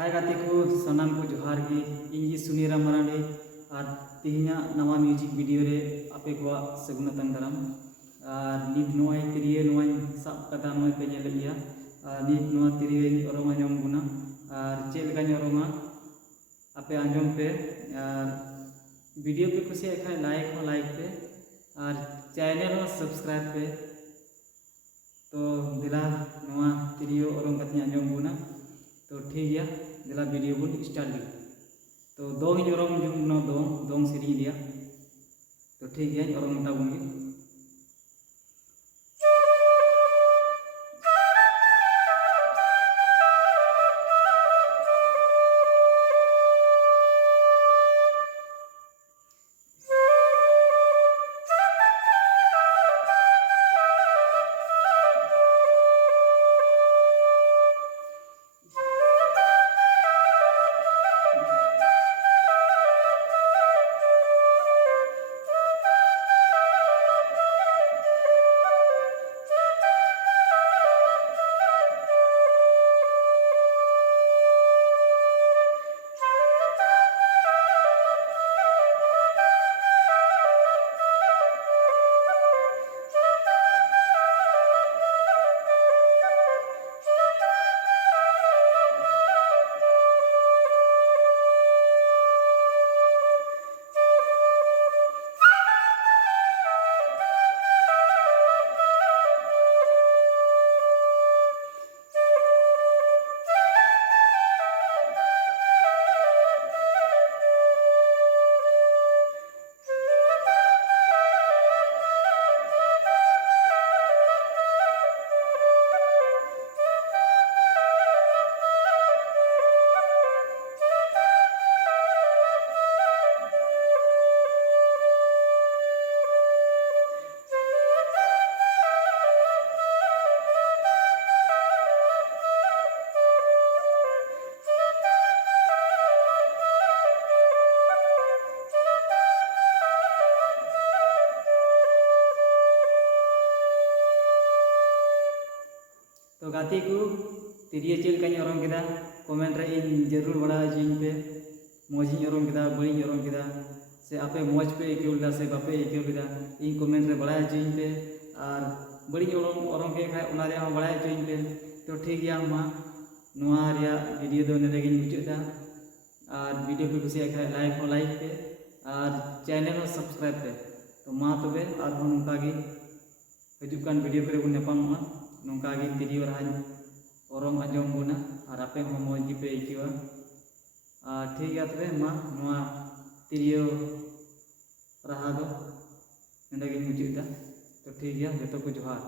हाय गाते को सनाम को जोहार गी इंजी सुनीरा मरांडी और तिहिना नवा म्यूजिक वीडियो रे आपे को सगुना तंगदाराम और नित नोय तिरिये नोय सब कदा नोय पे नेलिया नित नोय तिरिये ओरोमा जोम गुना और चेल का ओरोमा आपे आंजोम पे और वीडियो पे कुछ खाए लाइक पे और चैनल हो सब्सक्राइब पे तो दिला नोआ तिरियो ओरोम कति आंजोम गुना तो ठीक है दिला वीडियो बन स्टार्ट ली तो दो ही ओरोम जुमना दोंग सीरी दिया तो ठीक है ओरोम मोटा बुंगी तो गाती को तिरिये चेल का ओरोम केदा कमेंट रे इन जरूर बड़ा जिन पे मौजी ओरोम केदा बड़ी ओरोम केदा से आपे मौज पे इक्योलदा से बापे इक्योलदा इन कमेंट रे बड़ा जिन पे और बड़ी ओरोम के खाय उना रे बड़ा जिन पे तो ठीक गया मा नोआ रे वीडियो दो नेरे गिन मुचुदा और वीडियो पे कुछ लाइक पे और चैनल सब्सक्राइब पे तो मा तबे और नोंका गी हजुकान वीडियो पे बन नेपामा नौका गी तिरियो रहा ओरोम आंजोम बुना और आपे मौज पे इक्योआ ठीक है तबे मा नोआ तिरियो रहा दो नंदे गी मुचुदा तो ठीक है जतो को जोहार।